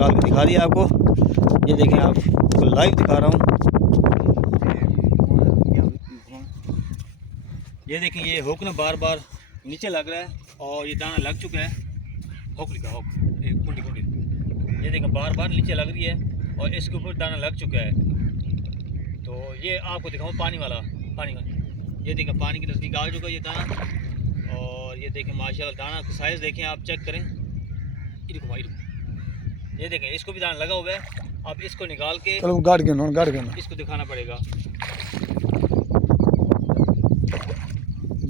निकाल के दिखा दिया आपको। ये देखें, आपको लाइव दिखा रहा हूँ। ये देखें, ये हुक ना बार बार नीचे लग रहा है और ये दाना लग चुका है। हुक लिखा, हुक एक कुंडी कुंडी, ये देखें बार बार नीचे लग रही है और इसके ऊपर दाना लग चुका है। तो ये आपको दिखाऊँ पानी वाला, पानी का। ये देखें पानी के नज़दीक आ चुका है ये दाना। और ये देखें माशाल्लाह दाना का साइज़ देखें, आप चेक करें। ये देखें इसको भी दाना लगा हुआ है। अब इसको निकाल के गाड़ के इसको दिखाना पड़ेगा।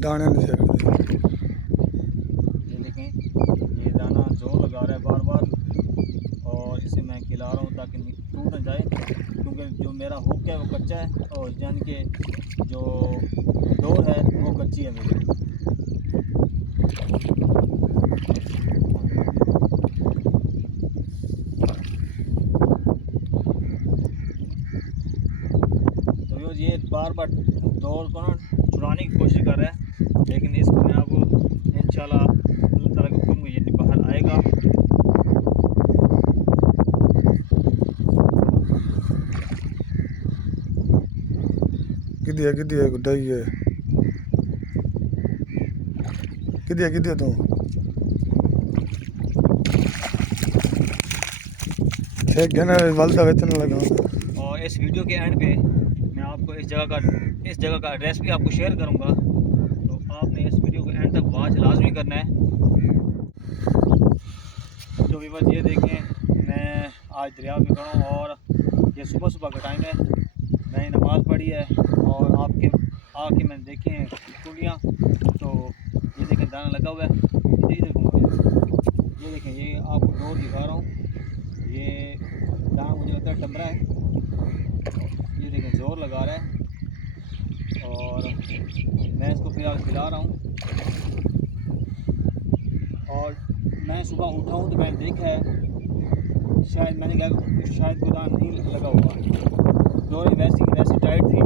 दाने ये देखें, ये दाना जोर लगा रहा है बार बार और इसे मैं खिला रहा हूँ ताकि टूट न जाए, क्योंकि जो मेरा हुक है वो कच्चा है और यानी कि जो डोर है वो कच्ची है मेरी। तो ये बार बार डोर को ना छुड़ाने की कोशिश कर रहा है, लेकिन इसको मैं आपको इंशाल्लाह अल्लाह ताला के हुक्म में ये बाहर आएगा। किदिया गुड्डाई है किदिया तू एक घना वालदा वेतन लगा। और इस वीडियो के एंड पे मैं आपको इस जगह का एड्रेस भी आपको शेयर करूंगा, तो आपने इस वीडियो को एंड तक वॉच लाजमी करना है। तो व्यूअर्स ये देखें, मैं आज दरिया पे खड़ा हूँ और ये सुबह सुबह का टाइम है। मैंने नमाज़ पढ़ी है और आके मैंने देखे कुंडियाँ, तो ये देखें दाना लगा हुआ है। इधर घूमो, ये देखें, ये आपको डोर दिखा रहा हूँ। ये दाना मुझे लगता है टमरा है। ये देखें ज़ोर लगा रहा है और मैं इसको फिलहाल खिला रहा हूँ। और मैं सुबह उठा हूँ तो मैंने देखा है शायद मैंने क्या शायद कोई दाना नहीं लगा हुआ, डोरी वैसी की वैसी टाइट थी।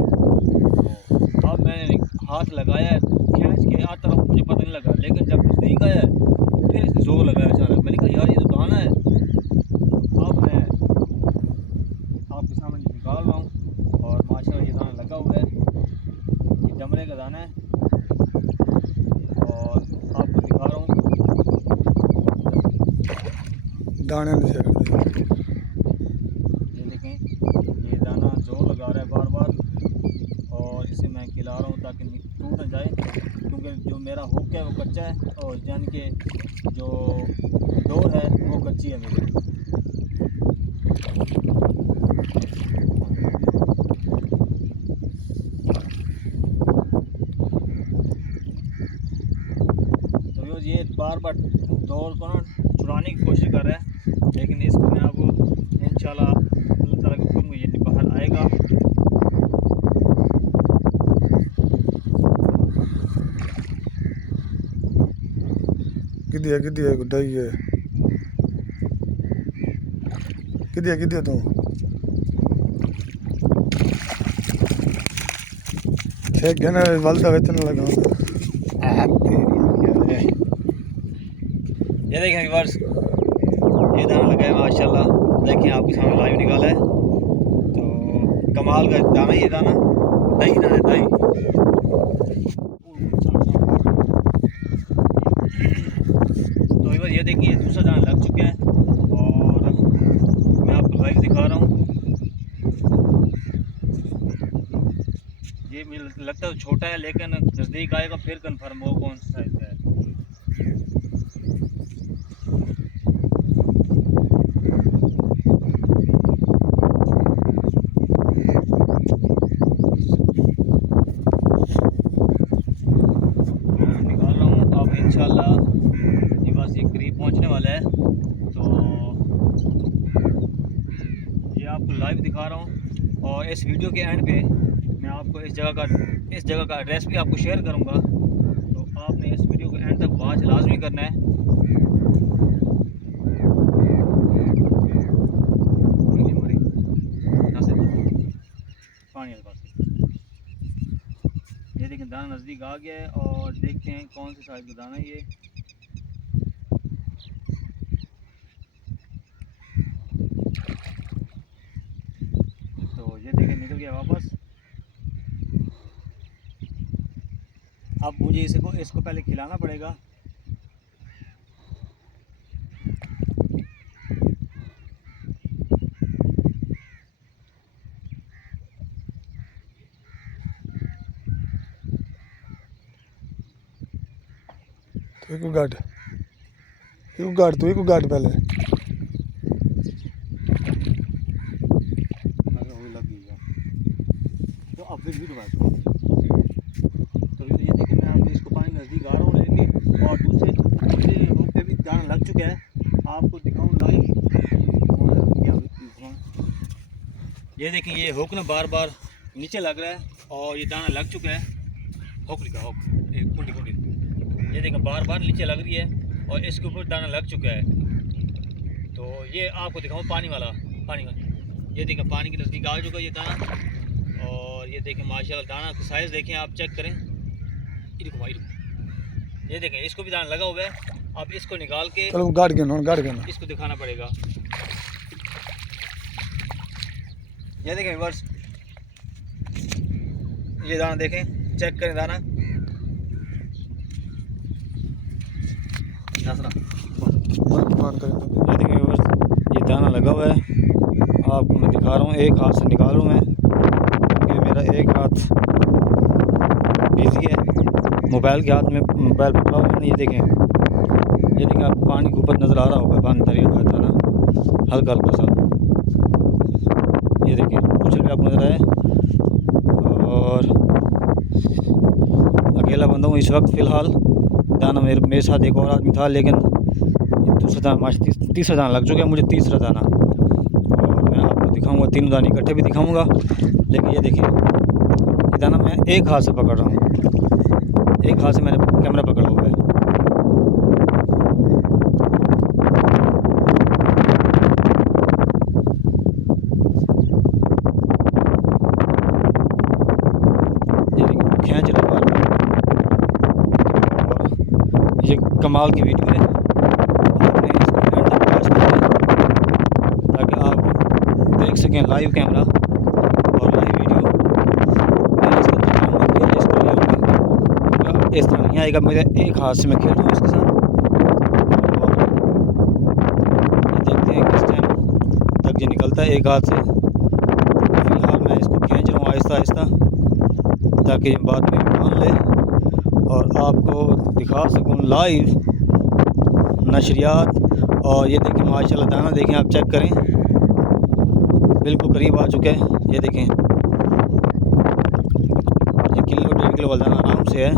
तो अब मैंने हाथ लगाया है, खींच के आता रहा हूँ, मुझे पता नहीं लगा, लेकिन जब नज़दीक आया फिर इसने ज़ोर लगाया अचानक। मैंने कहा यार ये तो दाना है। अब मैं आपके सामने निकाल रहा हूँ और माशाल्लाह ये दाना लगा हुआ है। ये डमरे का दाना है और आपको दिखा रहा हूँ दाने ये देखें, ये दाना जोर लगा रहा है बार बार और इसे मैं खिला रहा हूँ ताकि टूट न जाए, क्योंकि जो मेरा हुक है वो कच्चा है और यानी कि जो डोर है वो कच्ची है मेरी। तो ये बार बार डोर को ना छुड़ाने की कोशिश कर रहा है, लेकिन इसको मैं आपको इंशाल्लाह अल्लाह ताला के हुक्म में ये बाहर आएगा। किदिया गुड्डाई है किदिया तू एक घना वालदा वेतन लगा। ये देखें व्यूअर्स, ये दाना लगा है माशाल्लाह। देखें आपके सामने लाइव निकाला है, तो कमाल का दाना है ये दाना। दही दाना है, दही। तो व्यूअर्स ये देखिए दूसरा दाना लग चुका है और मैं आपको लाइव दिखा रहा हूँ। ये मुझे लगता है छोटा है, लेकिन नज़दीक आएगा फिर कन्फर्म हो कौन सा साइज़ का है। निकाल रहा हूँ, अब इंशाल्लाह ये बस ये करीब पहुँचने वाला है। तो ये आपको लाइव दिखा रहा हूँ और इस वीडियो के एंड पे मैं आपको इस जगह का एड्रेस भी आपको शेयर करूँगा, तो आपने इस वीडियो को एंड तक वॉच लाजमी करना है। पानी ये देखिए दाना नज़दीक आ गया है और देखते हैं कौन से साइज़ का दाना है ये। गया वापस। अब मुझे इसको पहले खिलाना पड़ेगा। तू को गाड़ तू को गाड़ पहले। अगर वो लग गई तो अब फिर भी डुबा दो। तो ये देखिए मैं अब इसको पानी नज़दीक आ रहा हूँ लेके, और दूसरे हुक पे भी दाना लग चुका है। आपको दिखाऊँ लाइव। ये देखिए ये हुक ना बार बार नीचे लग रहा है और ये दाना लग चुका है। हुक लिखा हुक एक कुंडी कुंडी, ये देखिए बार बार नीचे लग रही है और इसके ऊपर दाना लग चुका है। तो ये आपको दिखाऊँ पानी वाला। ये देखिए पानी के नज़दीक आ चुका है ये दाना। और ये देखें माशाल्लाह दाना का साइज़ देखें, आप चेक करें। ये देखें इसको भी दाना लगा हुआ है। अब इसको निकाल के चलो गाड़ के ना इसको दिखाना पड़ेगा। ये देखें व्यूअर्स, ये दाना देखें, चेक करें दाना। मान करें ये देखिए व्यूअर्स, ये दाना लगा हुआ है। आपको मैं दिखा रहा हूँ, एक हाथ से निकाल रहा हूँ मैं क्योंकि मेरा एक हाथ बिजी है। मोबाइल के हाथ में मोबाइल पकड़ा हुआ है। ये देखें आप पानी के ऊपर नज़र आ रहा होगा, पानी दरिया का दाना हल्का हल्का सा। ये देखिए कुछ भी आपको नज़र आए। और अकेला बंदा हूँ इस वक्त फ़िलहाल। दाना मेरे साथ एक और आदमी था, लेकिन दूसरा दाना तीसरा दाना लग चुका है मुझे, तीसरा दाना। और मैं आपको दिखाऊंगा, तीनों दाने इकट्ठे भी दिखाऊंगा। लेकिन ये देखिए ये दाना मैं एक हाथ से पकड़ रहा हूँ, एक हाथ से मैंने कैमरा पकड़ा हुआ है। खींच रहा बार बार। और ये कमाल की वीडियो है, आपने इसको एंड तक वॉच करना ताकि आप देख सकें लाइव कैमरा और लाइव वीडियो। मैं इसको दिखाऊंगा, प्लेलिस्ट कर लूँगा, इस तरह नहीं आएगा। मेरे एक हाथ से मैं खेल रहा हूँ इसके साथ। और ये देखते हैं किस टाइम तक ये निकलता है एक हाथ से। तो फिलहाल मैं इसको खींच रहा हूँ आहिस्ता आहिस्ता ताकि ये बात मेरी मान ले और आपको दिखा सकूं लाइव नशरियात। और ये देखें माशाल्लाह दाना देखें, आप चेक करें, बिल्कुल करीब आ चुके हैं। ये देखें ये किलो 1.5 किलो वाला दाना आराम से है।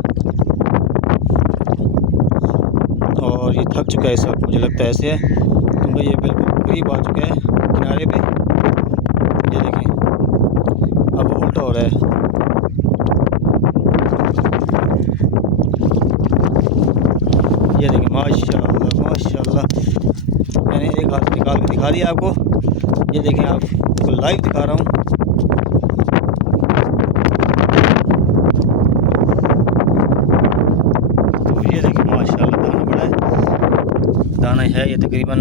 और ये थक चुका है इस वक्त, मुझे लगता है ऐसे है क्योंकि ये बिल्कुल करीब आ चुका है किनारे पे। ये देखें अब उल्टा हो रहा है। ये देखिए माशाल्लाह माशाल्लाह, मैंने एक हाथ निकाल के दिखा दिया आपको। ये देखें आपको लाइव दिखा रहा हूँ। तो ये देखिए माशाल्लाह दाना बड़ा है, दाना है ये तकरीबन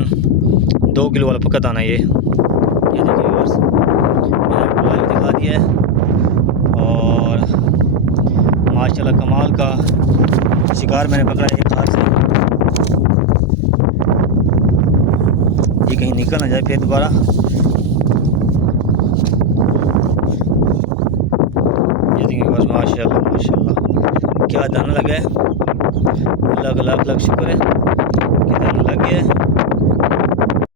2 किलो वाला पक्का दाना। ये देखिए बस मैंने आपको लाइव दिखा दिया है। और माशाल्लाह कमाल का शिकार मैंने पकड़ा एक हाथ से। ये कहीं निकल ना जाए फिर दोबारा। ये देखिए बस माशाल्लाह माशाल्लाह क्या दाना लगा है। अल्लाह का लाख लाख शुक्र है कि दाना लग गया है।